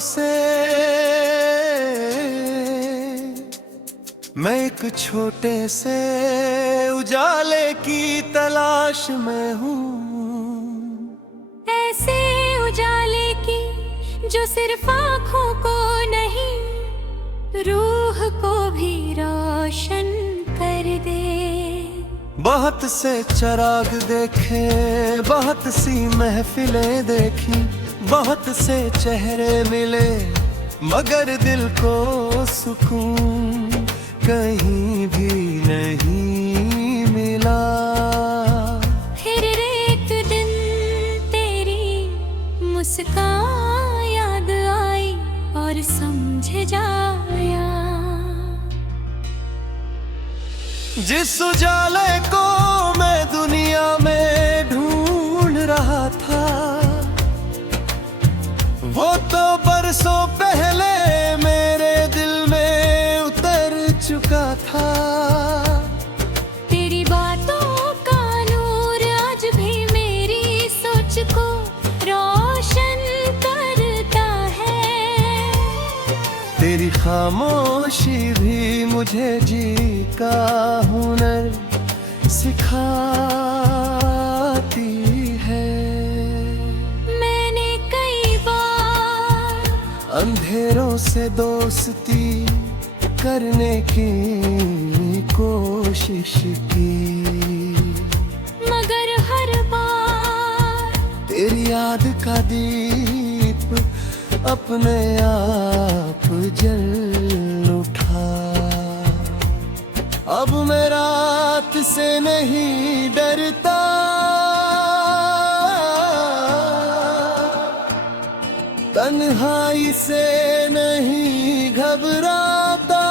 से मैं एक छोटे से उजाले की तलाश में हूँ। ऐसे उजाले की जो सिर्फ आँखों को नहीं रूह को भी रोशन कर दे। बहुत से चिराग देखे, बहुत सी महफिलें देखी, बहुत से चेहरे मिले, मगर दिल को सुकून कहीं भी नहीं मिला। फिर एक दिन तेरी मुस्कान याद आई और समझ जाया। जिस उजाले को मैं दुनिया में ढूंढ रहा था, वो तो बरसों पहले मेरे दिल में उतर चुका था। तेरी बातों का नूर आज भी मेरी सोच को रोशन करता है। तेरी खामोशी भी मुझे जी का हुनर सिखाती है। मैंने कई बार अंधेरों से दोस्ती करने की कोशिश की, मगर हर बार तेरी याद का दीप अपने आप जल उठा। अब मैं रात से नहीं डरता, तन्हाई से नहीं घबराता,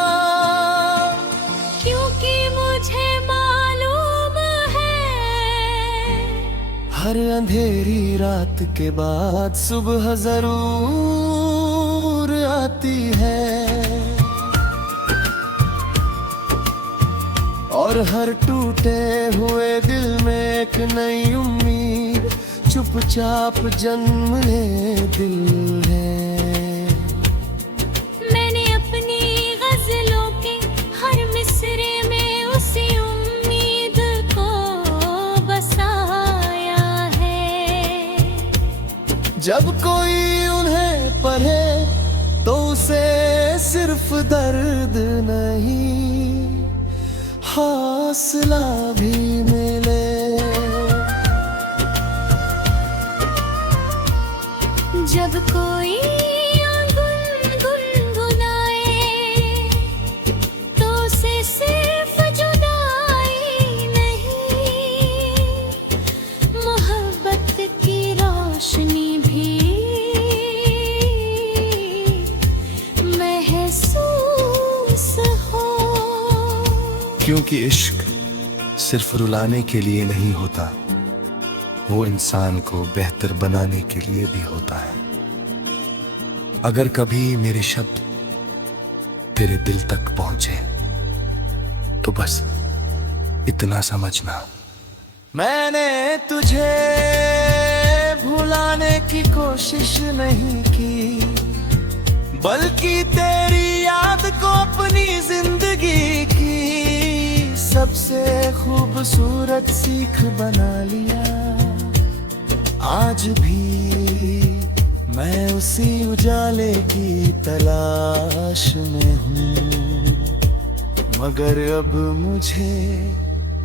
क्योंकि मुझे मालूम है हर अंधेरी रात के बाद सुबह जरूर आती है। और हर टूटे हुए दिल में एक नई उम्मीद चुपचाप जन्मने दिल है। मैंने अपनी गजलों के हर मिसरे में उसी उम्मीद को बसाया है। जब कोई उन्हें पढ़े तो उसे सिर्फ दर्द नहीं हौसला भी मिले। जब कोई गुनगुनाए तो उसे सिर्फ जुदाई नहीं मोहब्बत की रोशनी भी महसूस हो। क्योंकि इश्क सिर्फ रुलाने के लिए नहीं होता, वो इंसान को बेहतर बनाने के लिए भी होता है। अगर कभी मेरे शब्द तेरे दिल तक पहुंचे तो बस इतना समझना, मैंने तुझे भुलाने की कोशिश नहीं की, बल्कि तेरी याद को अपनी जिंदगी की सबसे खूबसूरत सीख बना लिया। आज भी मैं उसी उजाले की तलाश में हूँ, मगर अब मुझे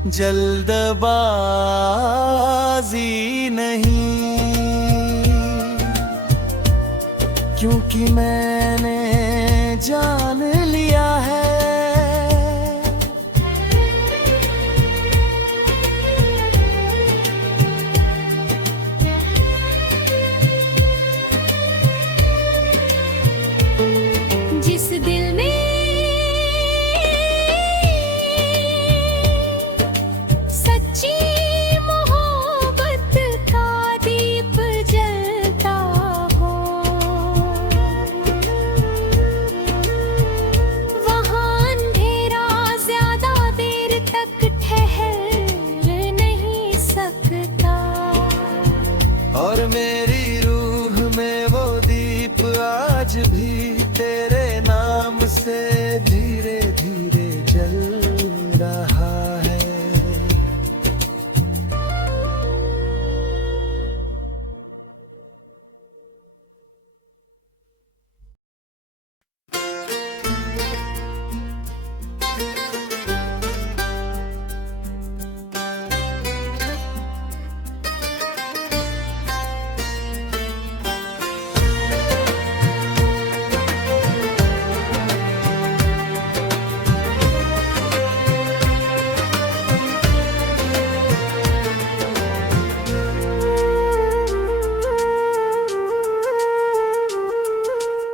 जल्दबाजी नहीं, क्योंकि मैंने जान लिया है जिस दिल में सच्ची मोहब्बत का दीप जलता हो, वहाँ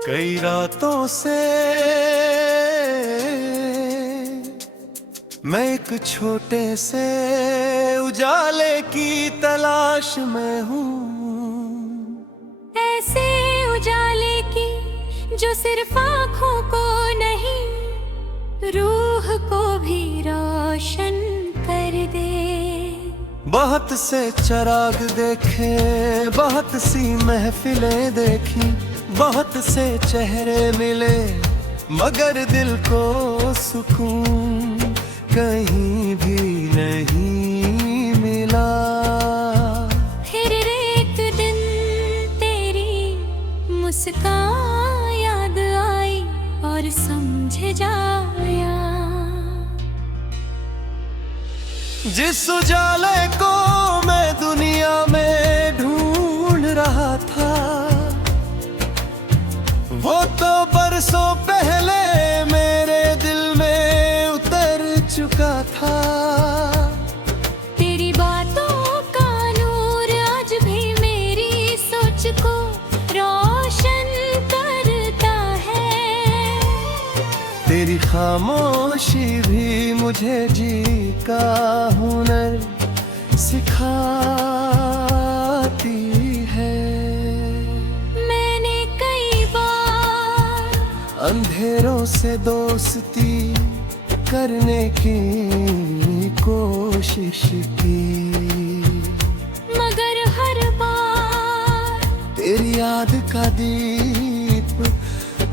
कई रातों से मैं एक छोटे से उजाले की तलाश में हूँ। ऐसे उजाले की जो सिर्फ आँखों को नहीं रूह को भी रोशन कर दे। बहुत से चिराग देखे, बहुत सी महफिलें देखी, बहुत से चेहरे मिले, मगर दिल को सुकून कहीं भी नहीं मिला। फिर एक दिन तेरी मुस्कान याद आई और समझ जाया। जिस उजाले को मैं दुनिया में ढूंढ रहा था, वो तो बरसों पहले मेरे दिल में उतर चुका था। तेरी बातों का नूर आज भी मेरी सोच को रोशन करता है। तेरी खामोशी भी मुझे जी का हुनर सिखाती है। मैंने कई बार अंधेरों से दोस्ती करने की कोशिश की, मगर हर बार तेरी याद का दीप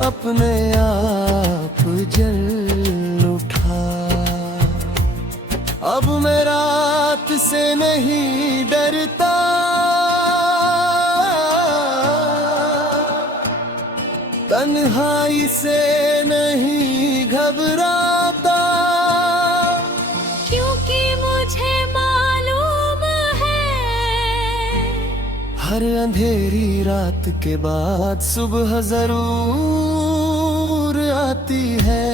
अपने आप जल उठा। अब मैं रात से नहीं डरता, तन्हाई से नहीं घबराता, क्योंकि मुझे मालूम है हर अंधेरी रात के बाद सुबह जरूर आती है।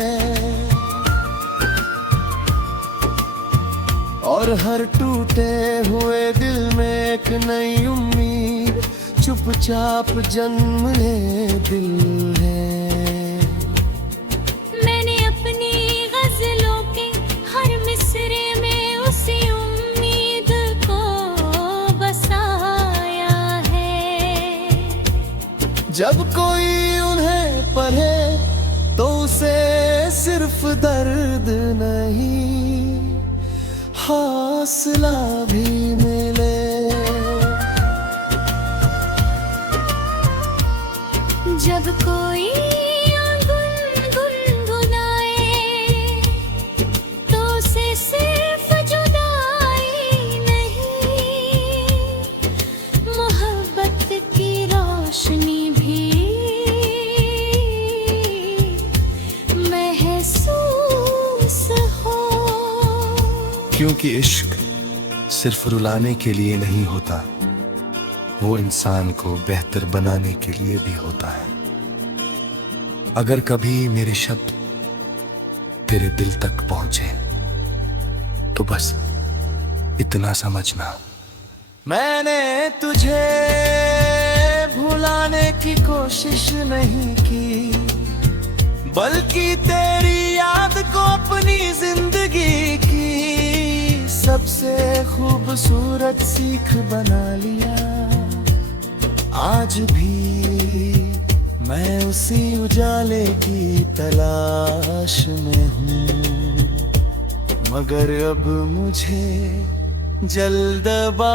और हर टूटे हुए दिल में एक नई उम्मीद चुपचाप जन्म ले दिल है। मैंने अपनी गजलों के हर मिसरे में उसी उम्मीद को बसाया है। जब कोई उन्हें पढ़े तो उसे सिर्फ दर्द नहीं, हौसला भी मिले। जब कोई गुनगुनाए तो उसे सिर्फ जुदाई नहीं, मोहब्बत की रोशनी भी महसूस हो। क्योंकि इश्क सिर्फ रुलाने के लिए नहीं होता, वो इंसान को बेहतर बनाने के लिए भी होता है। अगर कभी मेरे शब्द तेरे दिल तक पहुंचे तो बस इतना समझना, मैंने तुझे भुलाने की कोशिश नहीं की, बल्कि तेरी याद को अपनी जिंदगी की सबसे खूबसूरत सीख बना लिया। आज भी मैं उसी उजाले की तलाश में हूँ, मगर अब मुझे जल्दबाजी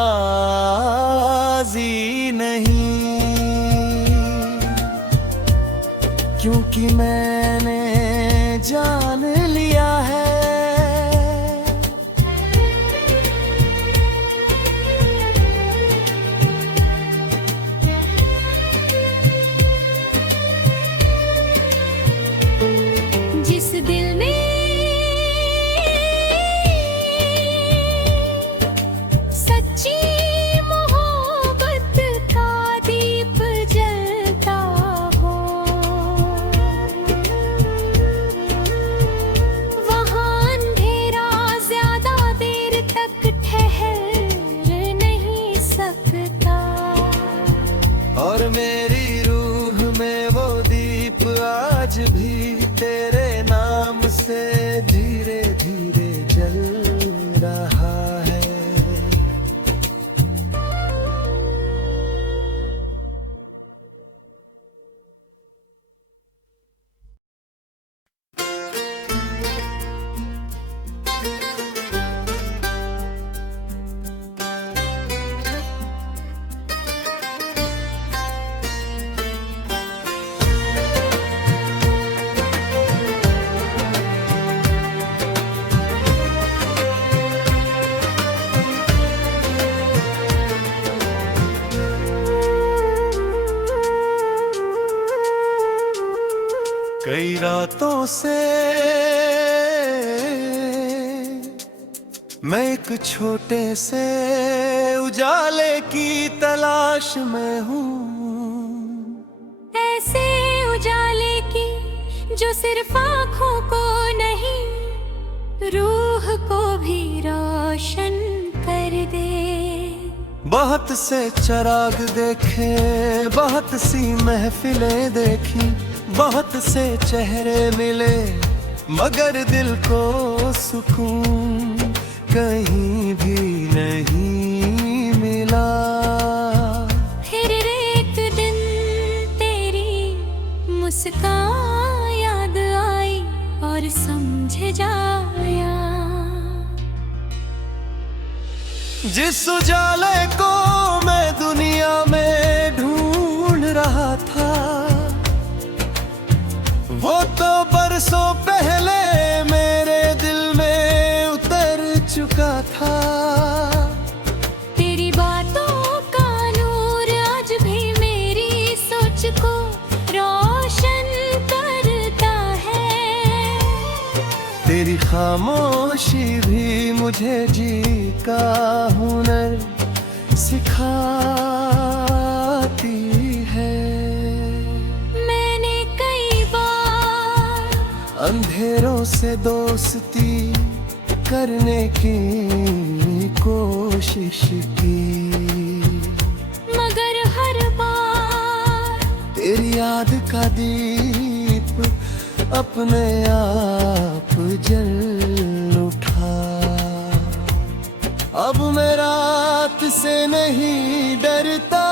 नहीं, क्योंकि मैंने जान लिया है जिस दिल में सच्ची मोहब्बत का दीप जलता हो, वहाँ कई रातों से मैं एक छोटे से उजाले की तलाश में हूँ। ऐसे उजाले की जो सिर्फ आँखों को नहीं, रूह को भी रोशन कर दे। बहुत से चिराग देखे, बहुत सी महफिलें देखी, बहुत से चेहरे मिले, मगर दिल को सुकून कहीं भी नहीं मिला। फिर एक दिन तेरी मुस्कान याद आई और समझ जाया, जिस उजाले को मैं दुनिया में ढूंढ रहा था, वो तो बरसों पहले मेरे दिल में उतर चुका था। तेरी बातों का नूर आज भी मेरी सोच को रोशन करता है। तेरी खामोशी भी मुझे जी का हुनर सिखाती है। मैंने कई बार अंधेरों से दोस्ती करने की कोशिश की, मगर हर बार तेरी याद का दीप अपने आप जल उठा। अब मैं रात से नहीं डरता,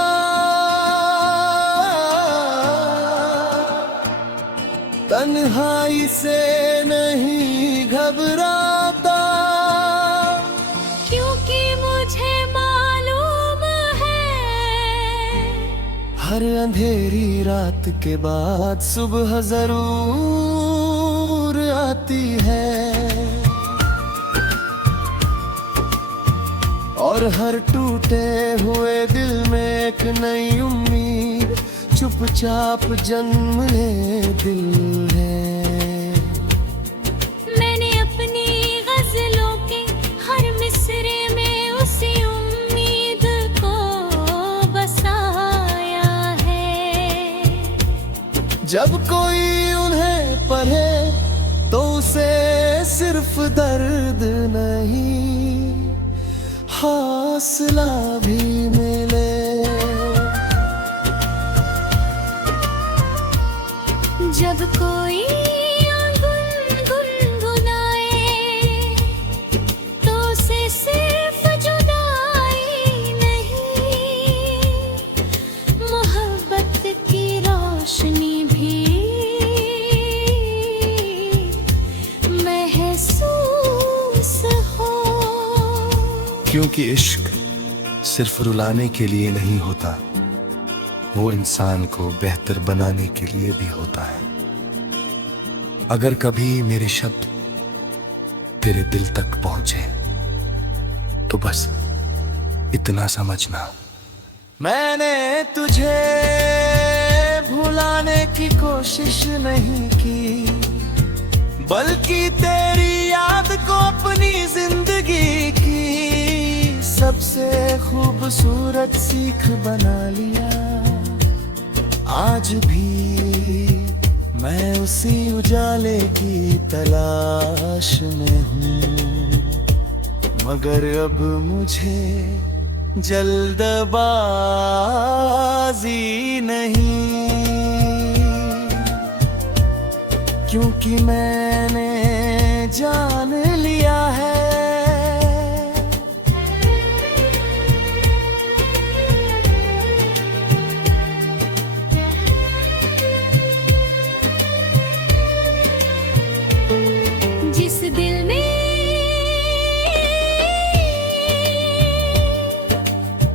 तन्हाई से नहीं घबराता, क्योंकि मुझे मालूम है हर अंधेरी रात के बाद सुबह जरूर आती है। और हर टूटे हुए दिल में एक नई उम्मीद चुपचाप जन्म ले दिल है। मैंने अपनी गजलों के हर मिसरे में उसी उम्मीद को बसाया है। जब कोई उन्हें पढ़े तो उसे सिर्फ दर्द नहीं, हौसला भी मिले। जब कोई गुनगुनाए तो उसे सिर्फ जुदाई नहीं, मोहब्बत की रोशनी भी महसूस हो। क्योंकि इश्क सिर्फ रुलाने के लिए नहीं होता, वो इंसान को बेहतर बनाने के लिए भी होता है। अगर कभी मेरे शब्द तेरे दिल तक पहुंचे तो बस इतना समझना, मैंने तुझे भुलाने की कोशिश नहीं की, बल्कि तेरी याद को अपनी जिंदगी की सबसे खूबसूरत सीख बना लिया। आज भी मैं उसी उजाले की तलाश में हूँ, मगर अब मुझे जल्दबाजी नहीं, क्योंकि मैंने जान लिया है जिस दिल में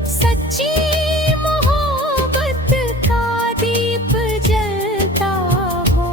सच्ची मोहब्बत का दीप जलता हो,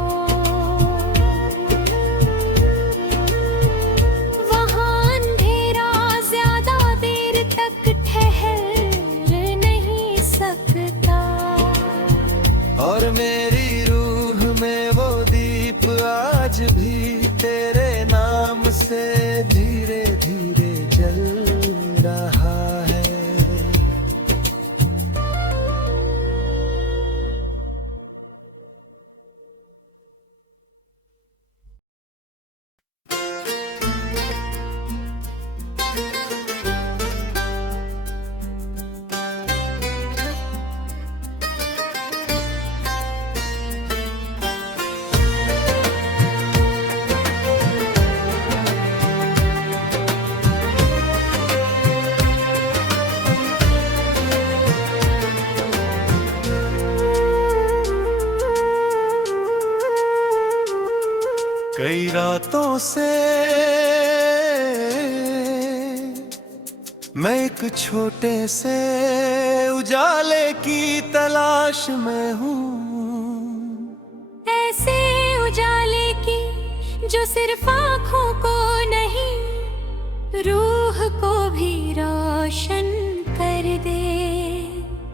कई रातों से मैं एक छोटे से उजाले की तलाश में हूँ। ऐसे उजाले की जो सिर्फ आँखों को नहीं, रूह को भी रोशन कर दे।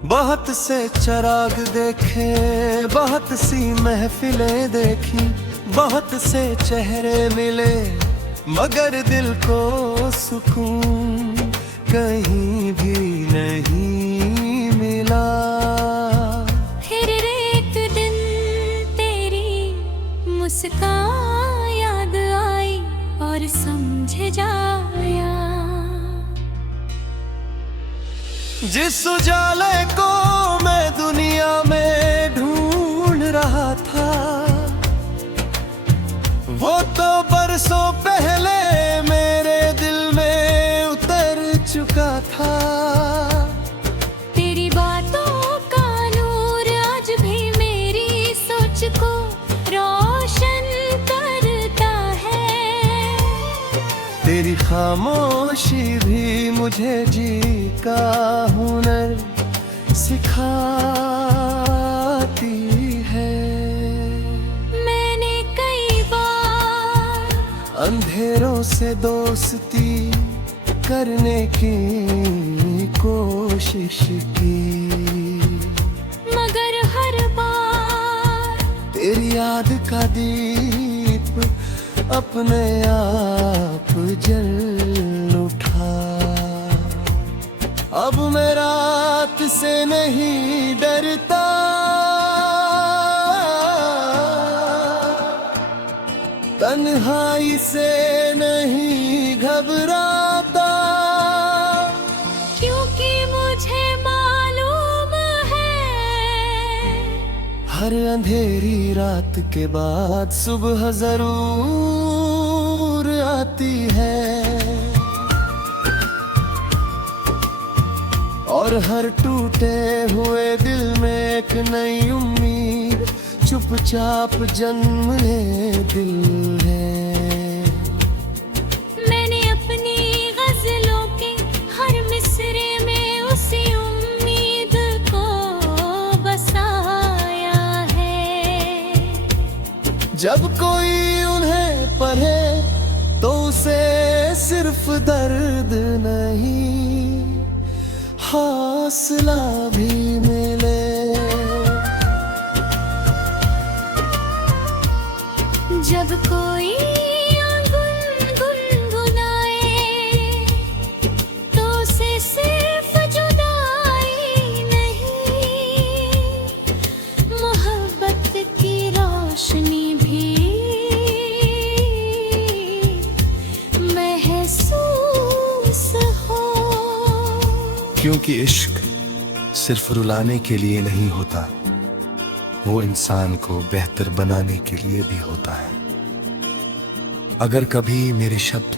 बहुत से चराग देखे, बहुत सी महफिलें देखी, बहुत से चेहरे मिले, मगर दिल को सुकून कहीं भी नहीं मिला। फिर एक दिन तेरी मुस्कान याद आई और समझ जाया, जिस उजाले को मैं दुनिया में ढूंढ रहा था, वो तो बरसों पहले मेरे दिल में उतर चुका था। तेरी बातों का नूर आज भी मेरी सोच को रोशन करता है। तेरी खामोशी भी मुझे जी का हुनर सिखाती है। मैंने कई बार अंधेरों से दोस्ती करने की कोशिश की, मगर हर बार तेरी याद का दीप अपने आप जल उठा। अब मैं रात से नहीं डरता, तन्हाई से नहीं घबराता, क्योंकि मुझे मालूम है हर अंधेरी रात के बाद सुबह जरूर आती है। और हर टूटे हुए दिल में एक नई उम्मीद चुपचाप जन्मने दिल है। मैंने अपनी गजलों के हर मिसरे में उसी उम्मीद को बसाया है। जब कोई उन्हें पढ़े तो उसे सिर्फ दर्द नहीं, हौसला भी मिले। जब कोई गुनगुनाए तो उसे सिर्फ जुदाई नहीं, मोहब्बत की रोशनी भी महसूस हो। क्योंकि इश्क सिर्फ रुलाने के लिए नहीं होता, वो इंसान को बेहतर बनाने के लिए भी होता है। अगर कभी मेरे शब्द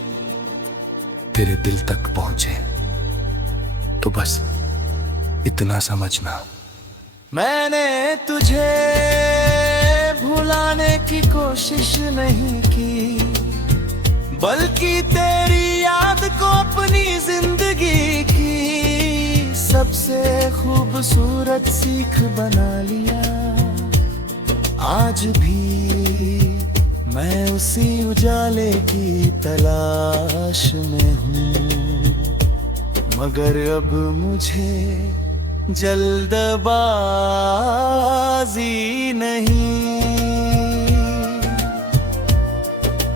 तेरे दिल तक पहुंचे तो बस इतना समझना, मैंने तुझे भुलाने की कोशिश नहीं की, बल्कि तेरी याद को अपनी जिंदगी की सबसे खूबसूरत सीख बना लिया। आज भी मैं उसी उजाले की तलाश में हूँ, मगर अब मुझे जल्दबाजी नहीं,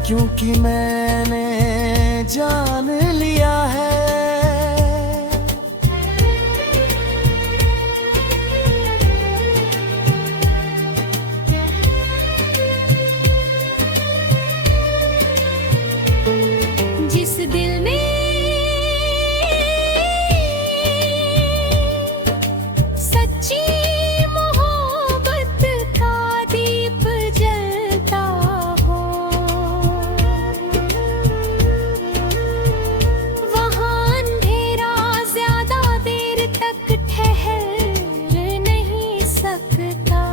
क्योंकि मैंने जान लिया है जिस दिल में सच्ची मोहब्बत का दीप जलता हो, वहाँ अंधेरा ज्यादा देर तक ठहर नहीं सकता।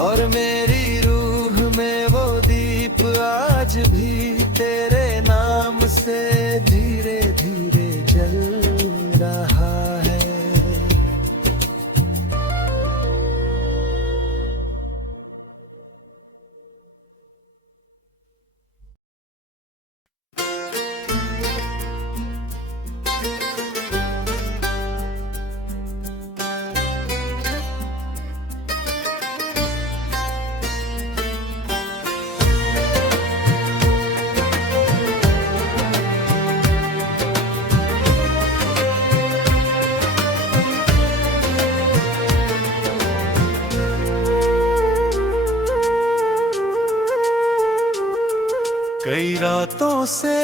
और मेरी रूह में वो दी कई रातों से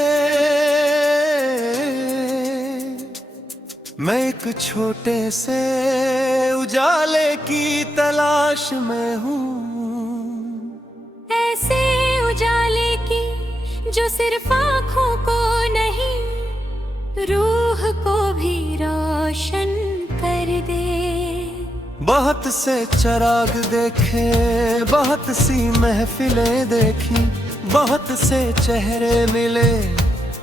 मैं एक छोटे से उजाले की तलाश में हूँ। ऐसे उजाले की जो सिर्फ आँखों को नहीं, रूह को भी रोशन कर दे। बहुत से चराग देखे, बहुत सी महफिलें देखी, बहुत से चेहरे मिले,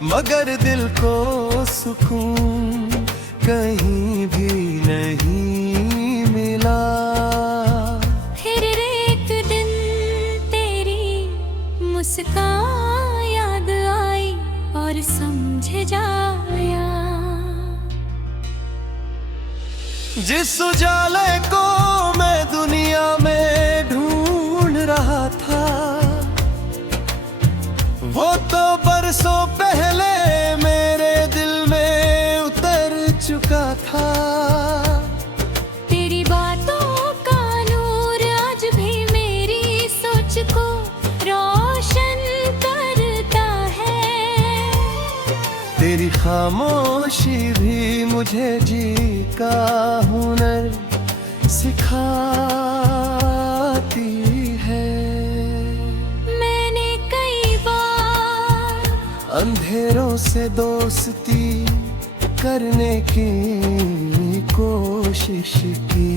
मगर दिल को सुकून कहीं भी नहीं मिला। फिर एक दिन तेरी मुस्कान याद आई और समझ जाया, जिस उजाले को मैं दुनिया में ढूंढ रहा था, वो तो बरसों पहले मेरे दिल में उतर चुका था। तेरी बातों का नूर आज भी मेरी सोच को रोशन करता है। तेरी खामोशी भी मुझे जी का हुनर सिखाती है। मैंने कई बार अंधेरों से दोस्ती करने की कोशिश की,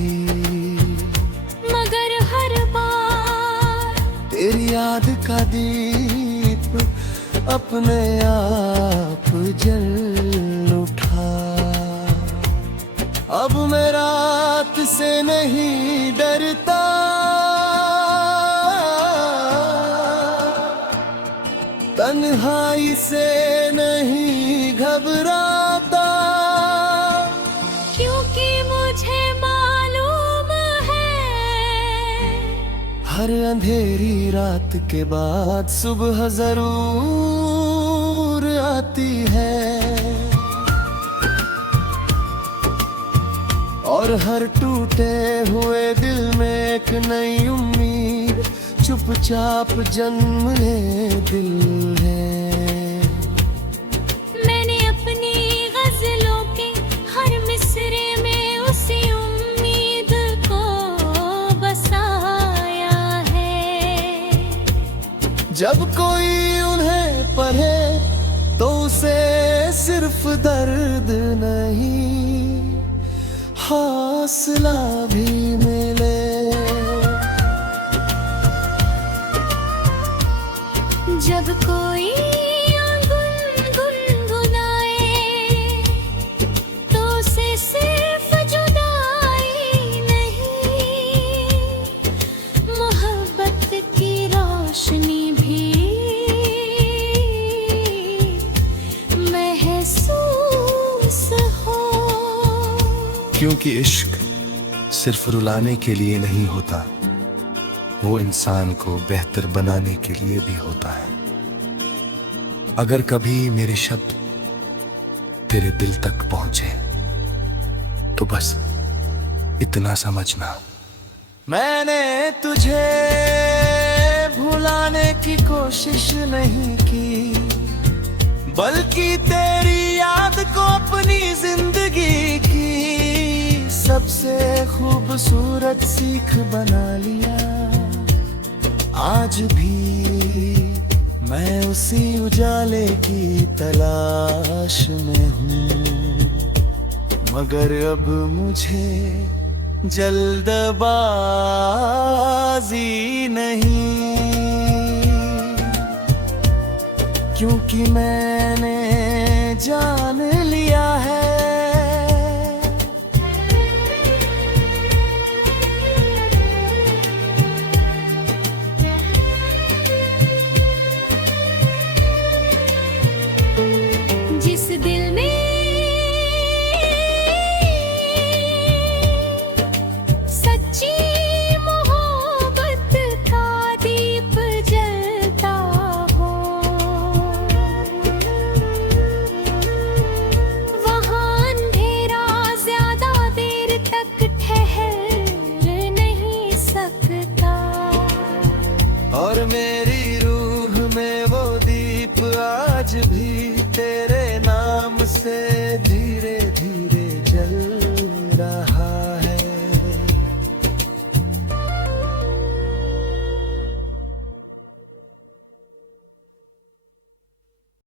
मगर हर बार तेरी याद का दीप अपने आप जल उठा। अब मैं रात से नहीं डरता, तन्हाई से नहीं घबराता, क्योंकि मुझे मालूम है हर अंधेरी रात के बाद सुबह जरूर आती है। और हर टूटे हुए दिल में एक नई उम्मीद चुपचाप जन्म ले दिल है। मैंने अपनी गजलों के हर मिसरे में उसी उम्मीद को बसाया है। जब कोई उन्हें पढ़े तो उसे सिर्फ दर्द नहीं, हौसला भी मिले। जब कोई गुनगुनाए तो उसे सिर्फ जुदाई नहीं, मोहब्बत की रोशनी भी महसूस हो। क्योंकि इश्क सिर्फ रुलाने के लिए नहीं होता, वो इंसान को बेहतर बनाने के लिए भी होता है। अगर कभी मेरे शब्द तेरे दिल तक पहुंचे तो बस इतना समझना, मैंने तुझे भुलाने की कोशिश नहीं की, बल्कि तेरी याद को अपनी जिंदगी की सबसे खूबसूरत सीख बना लिया। आज भी मैं उसी उजाले की तलाश में हूँ, मगर अब मुझे जल्दबाजी नहीं, क्योंकि मैंने जान लिया है जिस दिल में सच्ची मोहब्बत का दीप जलता हो, वहाँ अंधेरा ज्यादा देर तक ठहर नहीं सकता। और मैं